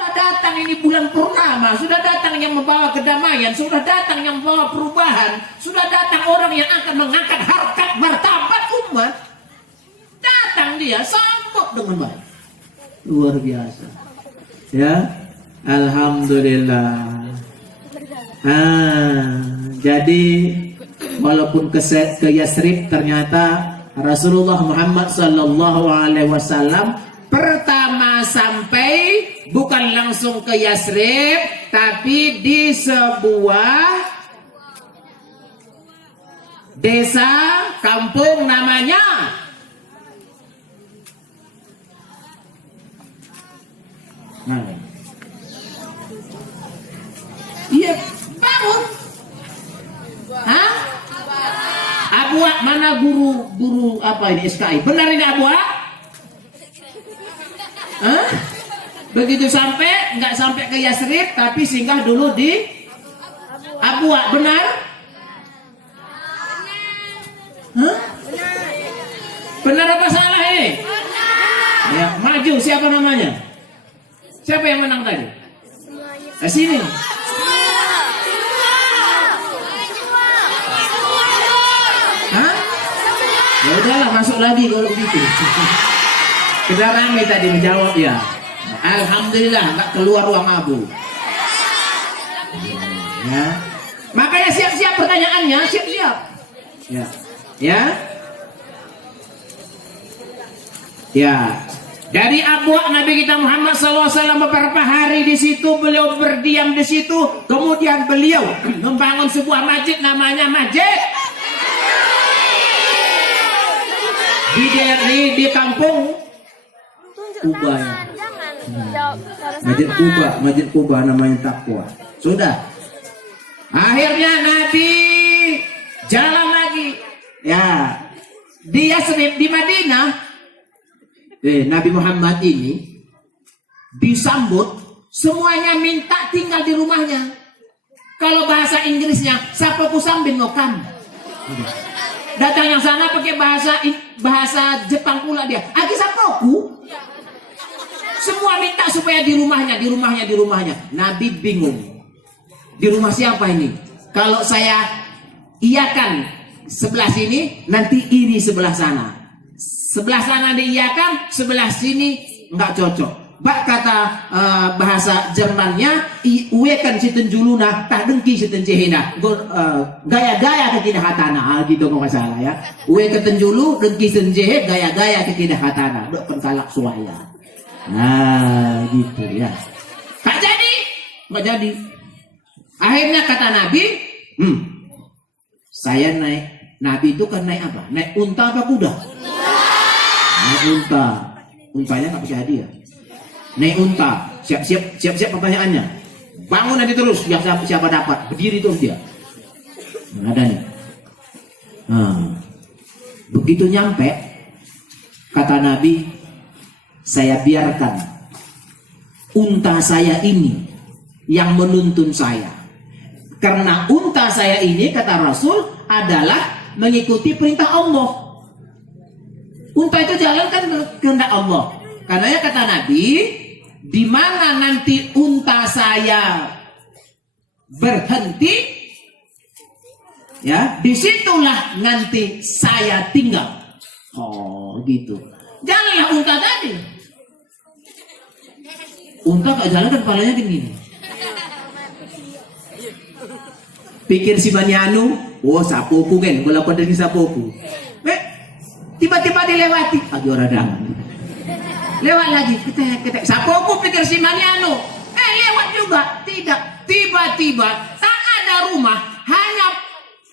Sudah datang ini bulan purnama, sudah datang yang membawa kedamaian, sudah datang yang membawa perubahan, sudah datang orang yang akan mengangkat harkat martabat umat. Datang dia, sambut dengan baik. Luar biasa. Ya, alhamdulillah. Jadi walaupun ke Yasrib, ternyata Rasulullah Muhammad sallallahu alaihi wasallam pertama sampai bukan langsung ke Yasrib, tapi di sebuah desa kampung namanya iya bangun. Hah? Abua, mana guru apa ini SKI? Benar ini Abua? Hah? Begitu sampai, nggak sampai ke Yasrib, tapi singgah dulu di Abua, benar? Hah? Benar apa salah ini? Ya, maju, siapa namanya? Siapa yang menang tadi? Sini. Hah? Ya udahlah, masuk lagi kalau begitu. Kita ramai tadi menjawab ya. Alhamdulillah nggak keluar ruang abu. Ya. Makanya siap-siap pertanyaannya, siap-siap. Ya. Ya. Ya. Dari Abwa Nabi kita Muhammad SAW beberapa hari di situ, beliau berdiam di situ, kemudian beliau membangun sebuah masjid namanya Masjid di kampung Kuba ya. Masjid Kuba namanya Takwa. Sudah. Akhirnya Nabi jalan lagi. Ya. Dia di Madinah. Nabi Muhammad ini disambut, semuanya minta tinggal di rumahnya. Kalau bahasa Inggrisnya, sapoku sambil ngokam. Datang yang sana pakai bahasa Jepang pula dia. Agi sapoku. Semua minta supaya di rumahnya. Nabi bingung. Di rumah siapa ini? Kalau saya iakan sebelah sini, nanti ini sebelah sana. Sebelah sana diiyakan, sebelah sini nggak cocok. Bak kata bahasa Jermannya, uekan sitten juluna, tak dengki sitten cehina. Gaya-gaya kekidah hatana, gitu nggak salah ya. Uekan tenjulu, dengki sitten cehe, gaya-gaya kekidah hatana. Dok penkalak suaya. Nah, gitu ya. Nggak jadi. Akhirnya kata Nabi, saya naik. Nabi itu kan naik apa? Naik unta apa kuda? Naik unta. Untanya nggak bisa hadiah. Naik unta. Siap-siap pertanyaannya. Bangun nanti terus. Siapa dapat? Berdiri terus dia. Nggak ada nih. Begitu nyampe, kata Nabi, saya biarkan unta saya ini yang menuntun saya. Karena unta saya ini, kata Rasul, adalah mengikuti perintah Allah. Unta itu jalan kan kehendak Allah. Karena ya kata Nabi, di mana nanti unta saya berhenti, ya disitulah nanti saya tinggal. Oh gitu. Jalanlah unta tadi. Unta gak jalan kan kepalanya gini. Pikir si Banyanu, oh sapoku kan, kalau pada si sapoku. Tiba-tiba dilewati, lagi orang dangan. Lewat lagi, ketek. Sapoku pikir si Banyanu, lewat juga, tidak. Tiba-tiba tak ada rumah, hanya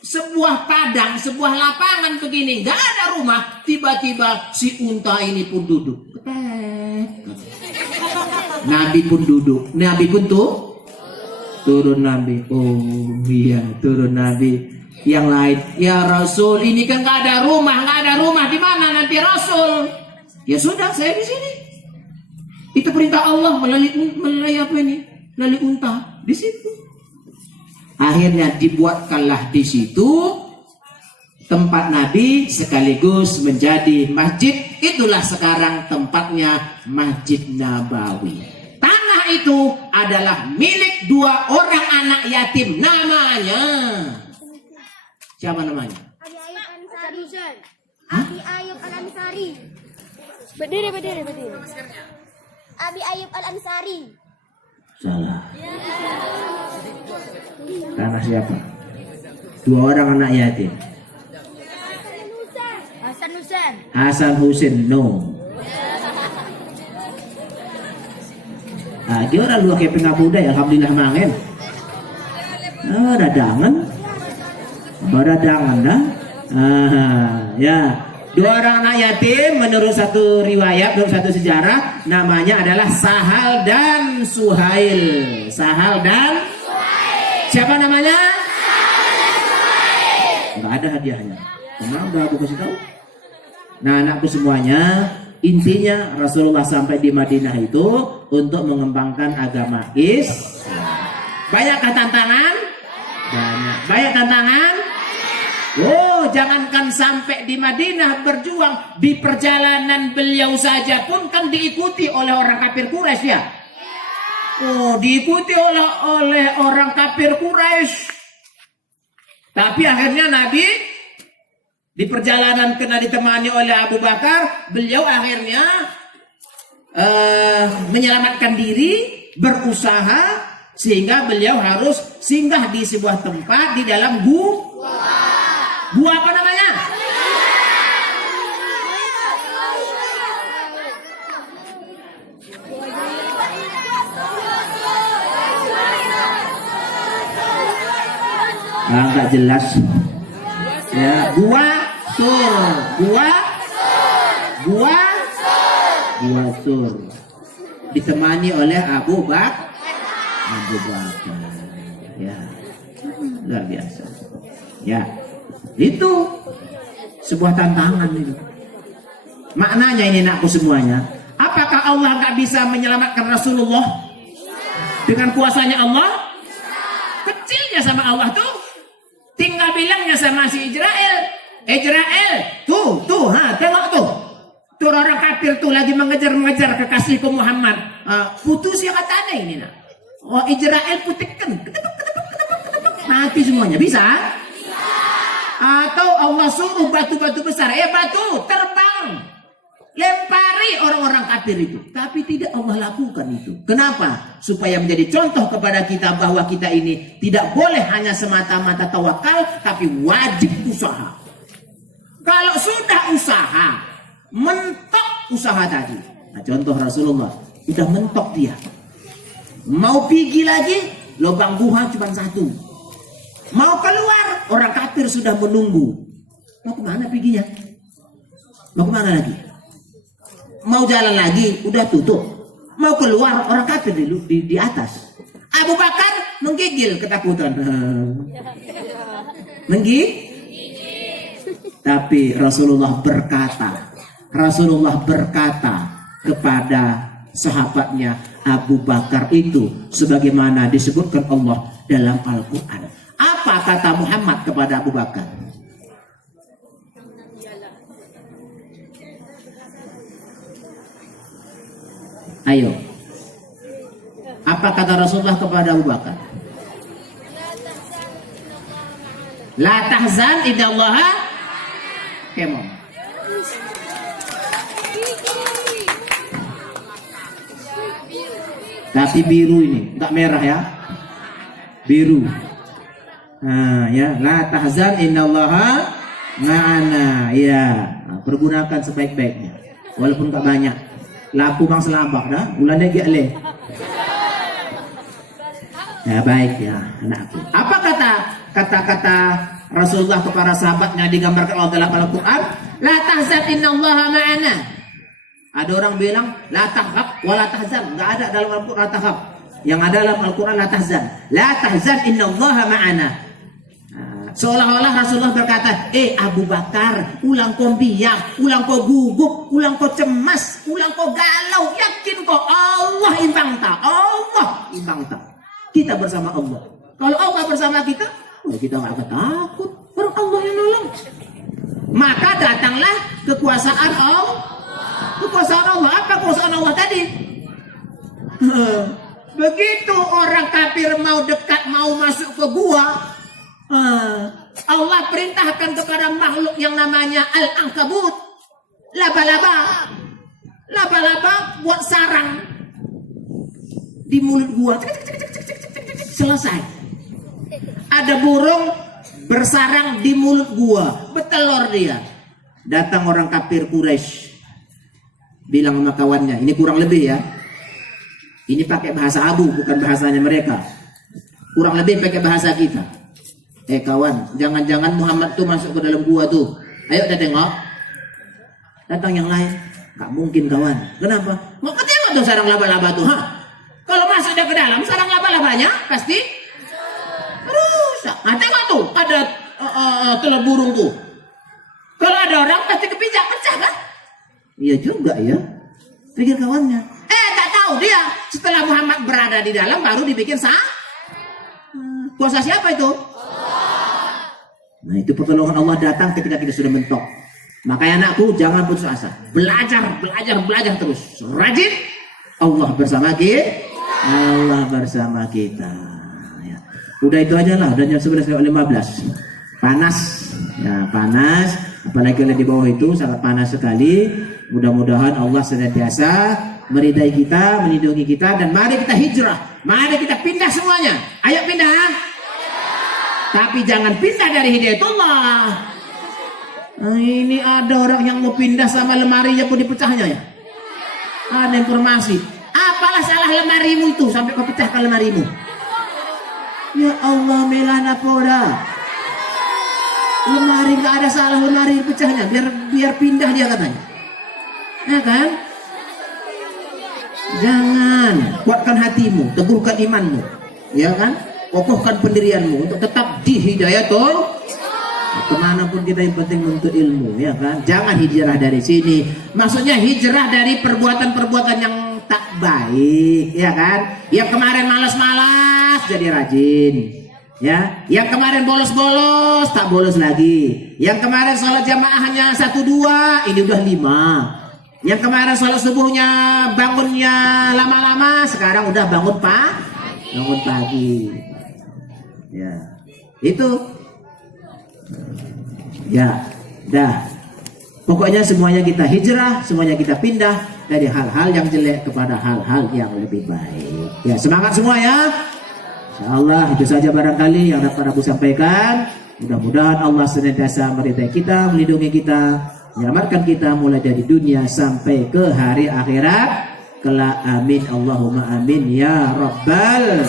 sebuah padang, sebuah lapangan begini, nggak ada rumah. Tiba-tiba si unta ini pun duduk. Nabi pun duduk, Nabi pun turun Nabi. Oh iya, turun Nabi. Yang lain, ya Rasul, ini kan nggak ada rumah, di mana nanti Rasul? Ya sudah, saya di sini. Itu perintah Allah melalui apa ini? Melalui unta di situ. Akhirnya dibuatkanlah di situ tempat Nabi sekaligus menjadi masjid. Itulah sekarang tempatnya Masjid Nabawi. Tanah itu adalah milik 2 orang anak yatim. Namanya siapa namanya? Abi Ayub Al-Ansari. Abi Ayub Al-Ansari. Berdiri. Abi Ayub Al-Ansari. Salah. Karena siapa? 2 orang anak yatim. Hasan Husin. No. Dia orang 2 keping muda ya, alhamdulillah mangen. Dadangan dah. Ya. 2 orang anak yatim menurut satu riwayat, menurut satu sejarah, namanya adalah Sahal dan Suhail. Sahal dan Suhail. Siapa namanya? Sahal dan Suhail. Enggak ada hadiahnya. Kenapa aku kasih tahu? Nah, anakku semuanya, intinya Rasulullah sampai di Madinah itu untuk mengembangkan agama Islam. Banyakkah tantangan? Banyak. Banyak tantangan? Oh, jangankan sampai di Madinah berjuang, di perjalanan beliau saja pun kan diikuti oleh orang kafir Quraisy ya. Oh, diikuti oleh orang kafir Quraisy. Tapi akhirnya Nabi di perjalanan kena ditemani oleh Abu Bakar, beliau akhirnya menyelamatkan diri, berusaha sehingga beliau harus singgah di sebuah tempat di dalam gua apa namanya? Enggak jelas. Ya, gua sur. Ditemani oleh Abu Bakar. Ya. Luar biasa. Ya. Itu sebuah tantangan itu. Maknanya ini anakku semuanya. Apakah Allah nggak bisa menyelamatkan Rasulullah dengan kuasanya Allah? Kecilnya sama Allah tuh. Tinggal bilangnya sama si Israel, tuh, tengok tuh. Tuh orang kafir tuh lagi mengejar kekasihku Muhammad. Putus ya katanya ini nak. Oh, Israel putikkan. Mati semuanya. Bisa? Atau Allah suruh batu-batu besar, batu terbang, lempari orang-orang kafir itu. Tapi tidak Allah lakukan itu. Kenapa? Supaya menjadi contoh kepada kita bahwa kita ini tidak boleh hanya semata-mata tawakal, tapi wajib usaha. Kalau sudah usaha, mentok usaha tadi. Nah, contoh Rasulullah, udah mentok dia. Mau pergi lagi, lubang gua cuma 1. Mau keluar, orang kafir sudah menunggu. Mau kemana perginya? Mau kemana lagi? Mau jalan lagi, udah tutup. Mau keluar, orang kafir di atas. Abu Bakar menggigil ketakutan. Tapi Rasulullah berkata kepada sahabatnya Abu Bakar itu sebagaimana disebutkan Allah dalam Al-Quran. Apa kata Muhammad kepada Abu Bakar? Ayo. Apa kata Rasulullah kepada Abu Bakar? La tahzan innallaha kemon. Tapi biru ini, enggak merah ya. Biru. Nah, ya, la tahzan innallaha ma'ana. Ya, nah, pergunakan sebaik-baiknya. Walaupun enggak banyak. Laku bang selabak dah, bulannya gak ya baik ya anakku. Apa kata Rasulullah kepada sahabatnya digambarkan Allah dalam Al-Quran? La tahzan innallaha ma'ana. Ada orang bilang la tahab wa la tahzan. Enggak ada dalam Al-Quran la tahab. Yang ada dalam Al-Quran la tahzan. La tahzan innallaha ma'ana. Seolah-olah Rasulullah berkata, Abu Bakar, ulang kau biak, ulang kau gugup, ulang kau cemas, ulang kau galau, yakin kau Allah imbang tak, Allah imbang tak. Kita bersama Allah. Kalau Allah bersama kita, kita nggak akan takut. Orang Allah yang nolong. Maka datanglah kekuasaan Allah. Kekuasaan Allah, apa kekuasaan Allah tadi? Begitu orang kafir mau dekat, mau masuk ke gua, Allah perintahkan kepada makhluk yang namanya Al-Ankabut, laba-laba. Laba-laba buat sarang di mulut gua. Selesai. Ada burung bersarang di mulut gua, bertelur dia. Datang orang kafir Quraisy, bilang sama kawannya, ini kurang lebih ya. Ini pakai bahasa Abu, bukan bahasanya mereka. Kurang lebih pakai bahasa kita. Kawan, jangan-jangan Muhammad tuh masuk ke dalam gua tuh. Ayo kita tengok. Datang yang lain. Gak mungkin kawan. Kenapa? Mau ketengok tuh sarang laba-laba tuh. Kalau masuk dia ke dalam, sarang laba-labanya pasti rusak. Nah tengok tuh, ada telur burung tuh. Kalau ada orang pasti kepijak, pecah kan? Iya juga ya. Pikir kawannya. Tak tahu dia setelah Muhammad berada di dalam baru dibikin kuasa siapa itu? Nah itu pertolongan Allah datang ketika kita sudah mentok. Makanya anakku jangan putus asa. Belajar terus. Rajin. Allah bersama kita. Allah bersama kita. Ya. Udah itu aja lah. Udah jam 11.15. Panas. Ya panas. Apalagi di bawah itu sangat panas sekali. Mudah-mudahan Allah senantiasa meridai kita, melindungi kita, dan mari kita hijrah, mari kita pindah semuanya. Ayo pindah. Tapi jangan pindah dari hidayatullah. Ini ada orang yang mau pindah sama lemarinya pun dipecahnya ya. Ada informasi. Apalah salah lemarimu itu sampai kau pecahkan lemarimu? Ya Allah, melana poda. Lemari nggak ada salah, lemari pecahnya. Biar pindah dia katanya. Ya kan? Jangan, kuatkan hatimu, teguhkan imanmu, ya kan? Kokohkan pendirianmu untuk tetap di hidayatul. Kemanapun kita yang penting untuk ilmu, ya kan? Jangan hijrah dari sini. Maksudnya hijrah dari perbuatan-perbuatan yang tak baik, ya kan? Yang kemarin malas-malas jadi rajin, ya. Yang kemarin bolos-bolos tak bolos lagi. Yang kemarin sholat jamaah hanya 1-2, ini udah 5. Yang kemarin sholat subuhnya bangunnya lama-lama, sekarang udah bangun pagi. Ya, itu. Ya, dah. Pokoknya semuanya kita hijrah, semuanya kita pindah dari hal-hal yang jelek kepada hal-hal yang lebih baik. Ya, semangat semua ya. Insyaallah itu saja barangkali yang dapat aku sampaikan. Mudah-mudahan Allah senantiasa meridai kita, melindungi kita, menyelamatkan kita mulai dari dunia sampai ke hari akhirat kelak. Amin Allahumma amin ya rabbal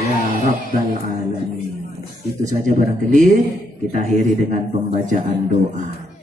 alamin. Itu saja barangkali kita akhiri dengan pembacaan doa.